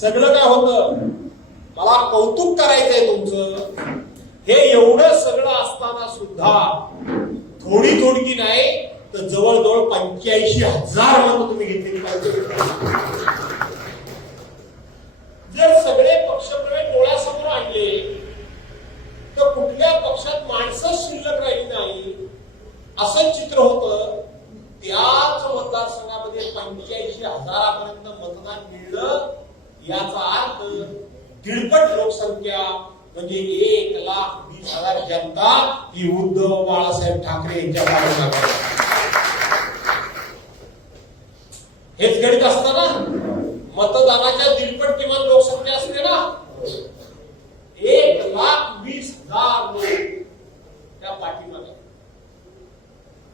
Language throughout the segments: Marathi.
सगळं काय होतं, मला कौतुक करायचंय तुमचं, हे एवढं सगळं असताना सुद्धा थोडी थोडकी नाही तर जवळजवळ 85,000 मतं तुम्ही घेतलेली पाहिजे. जर सगळे पक्षप्रवेश डोळ्यासमोर आणले तर कुठल्या पक्षात माणसं शिल्लक राहिली नाही असं चित्र होतं. त्याच मतदारसंघामध्ये 85,000पर्यंत मतदान मिळलं. याचा अर्थ दीडपट लोकसंख्या म्हणजे 1,20,000 जनता ही उद्धव बाळासाहेब ठाकरे यांच्या पाठीमागे. हेच गणित असतं ना, मतदानाच्या दीडपट किमान लोकसंख्या असते ना, 1,20,000 लोक त्या पाठीमागे.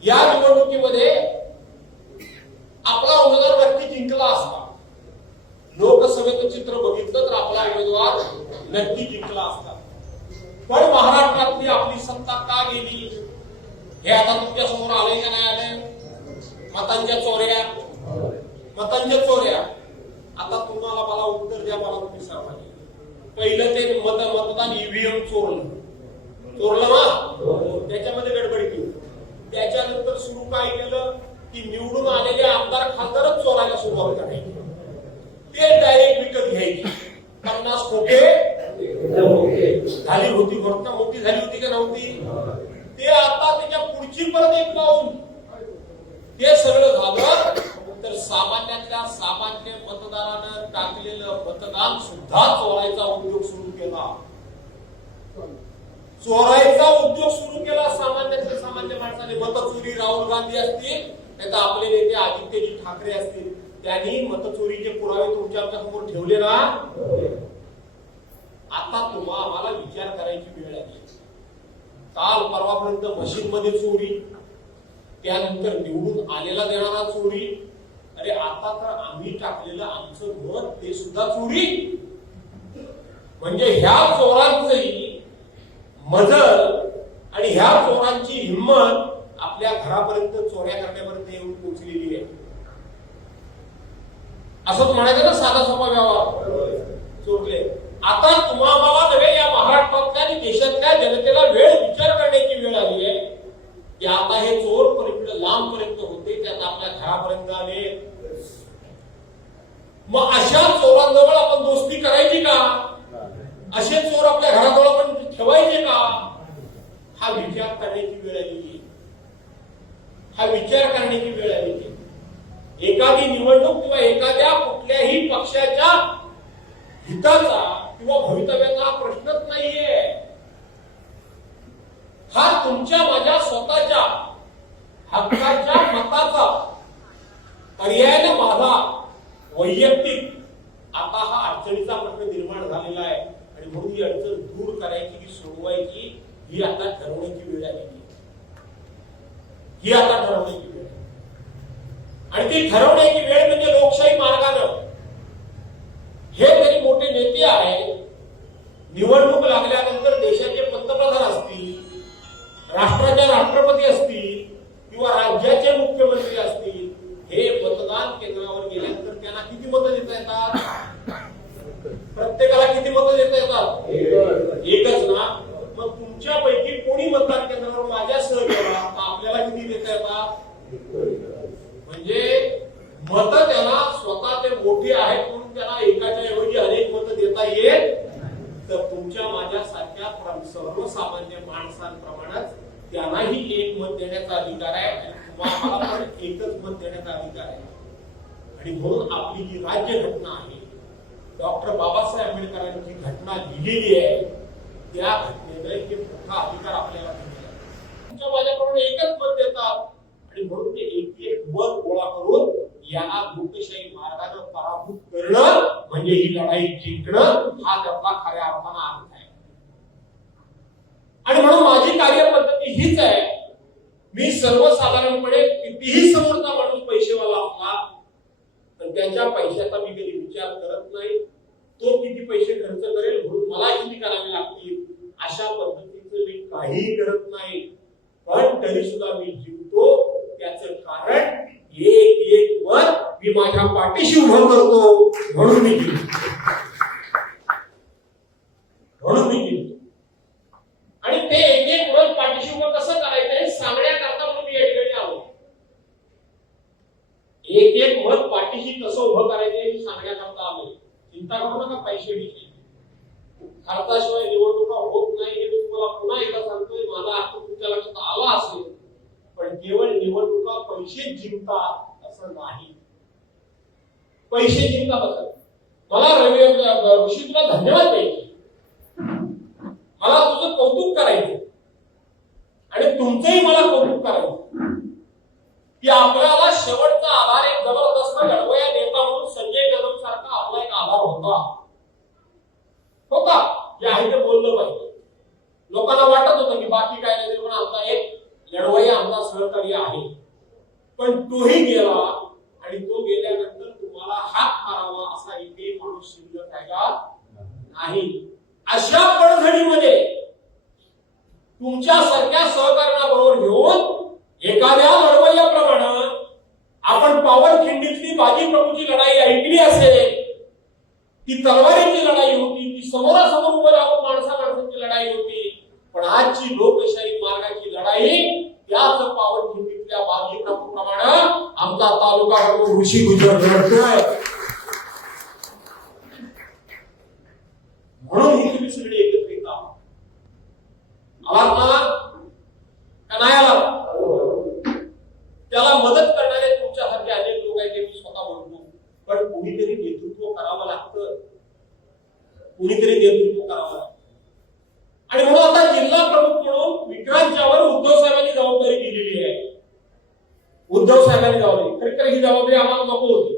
या निवडणुकीमध्ये आपला उमेदवार नक्की जिंकला असता, लोकसभेचं चित्र बघितलं तर आपला उमेदवार नक्की जिंकला असता. पण महाराष्ट्रातली आपली सत्ता का गेली हे आता तुमच्या समोर आलंय का नाही आलंय? मतांच्या चोऱ्या. आता तुम्हाला मला उत्तर द्या, मला तुम्ही सांगा. पहिलं ते मतदान ईव्हीएम चोरलं ना, त्याच्यामध्ये गडबड केली. त्याच्यानंतर सुरू काय केलं की निवडून आलेले आमदार खासदारच चोरायला सुरुवात करायची. ते डायरेक्ट विकत घ्यायची. 50 खोके झाली होती, घटना मोठी झाली होती का नव्हती? ते आता त्याच्या पुढची परत एक पाऊल. ते सगळं झालं तर सामान्यातल्या सामान्य मतदारानं टाकलेलं मतदान सुद्धा चोरायचा उद्योग सुरू केला. सामान्यातल्या सामान्य माणसाने मतचोरी, राहुल गांधी असतील नाही तर आपले नेते आदित्यजी ठाकरे असतील, त्यांनी मतचोरीचे पुरावे तुमच्या समोर ठेवले ना. आता आम्हाला विचार करायची वेळ आली. काल परवापर्यंत मशीन मध्ये चोरी, त्यानंतर निवडून आलेला देणारा चोरी. अरे आता तर आम्ही टाकलेलं आमचं मत ते सुद्धा चोरी. म्हणजे ह्या चोरांचंही मजल आणि ह्या चोरांची हिंमत आपल्या घरापर्यंत चोऱ्या करण्यापर्यंत येऊन पोहोचलेली आहे. असंच म्हणायचं ना, साधा सोपा व्यवहार चोरले. आता तुम्हाला नव्हे, या महाराष्ट्रातल्या आणि देशातल्या जनतेला विचार करण्याची वेळ आली आहे की आता हे चोर पर्यंत लांब पर्यंत होते, त्यांना आपल्या घरापर्यंत आले. मग अशा चोरांजवळ आपण दोस्ती करायची का? असे चोर आपल्या घराजवळ आपण ठेवायचे का? हा विचार करण्याची वेळ आलेली. एखादी निवडणूक किंवा एखाद्या कुठल्याही पक्षाच्या हिताचा किंवा भवितव्याचा प्रश्नच नाहीये. हा तुमच्या माझ्या स्वतःच्या हक्काच्या मताचा, पर्यायाने माझा वैयक्तिक आता हा अडचणीचा प्रश्न निर्माण झालेला आहे. आणि म्हणून ही अडचण दूर करायची की सोडवायची ही आता ठरवण्याची वेळ आलेली. आणि ती ठरवण्याची वेळ म्हणजे लोकशाही मार्गानं. हे जरी मोठे नेते आहेत, निवडणूक लागल्यानंतर देशाचे पंतप्रधान असतील, राष्ट्राचे राष्ट्रपती असतील किंवा राज्याचे मुख्यमंत्री असतील, हे मतदान केंद्रावर गेल्यानंतर त्यांना किती मतं देता येतात? प्रत्येकाला किती मतं देता येतात? एकच ना. मग तुमच्यापैकी कोणी मतदान केंद्रावर माझ्यासह गेला आपल्याला किती देता येतात? म्हणजे मत त्याला स्वतः ते मोठे आहेत म्हणून त्याला एकाच्या ऐवजी अनेक मतं देता येईल. तर तुमच्या माझ्यासारख्या सर्वसामान्य माणसांप्रमाणेच त्यांनाही एक मत देण्याचा अधिकार आहे, तुम्हाला पण एकच मत देण्याचा अधिकार आहे. आणि म्हणून आपली जी राज्य घटना आहे, डॉक्टर बाबासाहेब आंबेडकरांची घटना लिहिलेली आहे, त्या घटनेने हे मोठा अधिकार आपल्याला मिळाला. तुमच्या माझ्याकडून एकच मत देतात आणि म्हणून ते एक मत गोळा करून याला लोकशाही मार्गाने पराभूत करणं म्हणजे ही लढाई जिंकणं, हा त्यातला खऱ्या अर्थानं अर्थ आहे. आणि म्हणून माझी कार्यपद्धती हीच आहे. मी सर्वसाधारणपणे कितीही समोरचा माणूस पैसेवाला असला तर त्याच्या पैशाचा मी कधी विचार करत नाही. तो किती पैसे खर्च करेल म्हणून मला किती करावे लागतील अशा पद्धतीचं मी काहीही करत नाही. पण तरी सुद्धा मी जिंकतो. त्याचं कारण एक वर मी माझ्या पाठीशी उभं करतो म्हणून मी गेलो. आणि ते एक एक रोज पाठीशी उभं कसं करायचं हे सांगण्याकरता म्हणून मी या ठिकाणी आलो. एक एक मत पाठीशी कसं उभं करायचं हे सांगण्याकरता आलो. चिंता करू नका पैशाची. खर्चाशिवाय निवडणुका होत नाही हे मी तुम्हाला पुन्हा एकदा सांगतोय. माझा अर्थ तुमच्या लक्षात आला असेल, पण केवळ निवडणुका पैसे जिंकतात असं नाही. पैसे जिंकतात असं मला ऋषी तुला धन्यवाद द्यायचे. मला तुझं कौतुक करायचं आणि तुमचंही मला कौतुक करायचं की आपल्याला शेवटचा आधार एक जबरदस्त लढवया नेता म्हणून संजय कदम सारखा आपला एक आधार होता जे आहे ते बोललं पाहिजे. लोकांना वाटत होतं की बाकी काय नाही पण आमचा एक लढवया आमचा सहकारी आहे. पण तोही गेला आणि तो गेल्यानंतर तुम्हाला हात मारावा असा एकही माणूस शिल्लक राहिला नाही. अशा पडझडीमध्ये तुमच्यासारख्या सहकार्याबरोबर घेऊन एखाद्या लढवय्याप्रमाणे आपण पावनखिंडीतली बाजी प्रभूची लढाई ऐकली असेल. ती तलवारीची लढाई होती, ती समोरासमोर उभं राहून माणसाची लढाई होती. पण आजची लोकशाही मार्गाची लढाई त्याच पावनखिंडीतल्या बाजी प्रभूप्रमाणे आमचा तालुका प्रमुख ऋषी गुजर लढतोय. म्हणून ही तुम्ही सगळी एकत्रित आहात. आलात ना का नाही आलात? त्याला मदत करणारे तुमच्यासारखे अनेक लोक आहेत, मी स्वतः म्हणतो. पण कुणीतरी नेतृत्व करावं लागतं. आणि म्हणून आता जिल्हा प्रमुख म्हणून विक्रांतच्यावर उद्धव साहेबांनी जबाबदारी दिलेली आहे. उद्धव साहेबांनी जबाबदारी खरी ही जबाबदारी आम्हाला नको होती.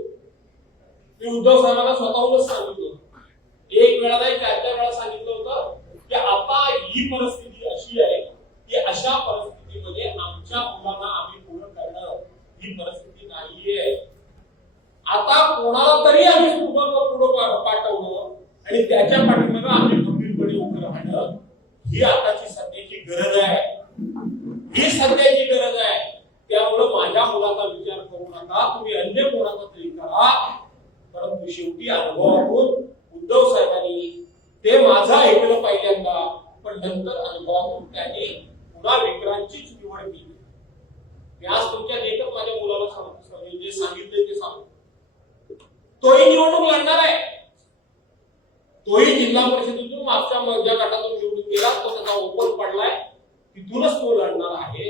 मी उद्धव साहेबांना स्वतःहूनच सांगितलं होतं. एक वेळा नाही 4 वेळा सांगितलं होतं की आता ही परिस्थिती अशी आहे की अशा परिस्थितीमध्ये आमच्या मुलांना आम्ही पूर्ण करणं ही परिस्थिती नाहीये. आता कोणाला तरी आम्ही पुढं पाठवणं आणि त्याच्या पाठीमागे आम्ही गंभीरपणे उभं राहणं ही आताची सध्याची गरज आहे. ही सध्याची गरज आहे. त्यामुळे माझ्या मुलाचा विचार करू नका, तुम्ही अन्य कोणाचा तरी करा. परंतु शेवटी अनुभवातून उद्धव साहेबांनी ते माझं ऐकलं पहिल्यांदा, पण नंतर अनुभवातून त्यांनी पुन्हा विक्रांतचीच निवड केली. मी आज तुमच्या देखत माझ्या मुलाला सांगतो, जे सांगितले ते सांगतो. तोही निवडणूक लढणार आहे. तोही जिल्हा परिषदेतून मागच्या ज्या गटातून निवडून गेला तो त्याचा ओपन पडलाय, तिथूनच तो लढणार आहे.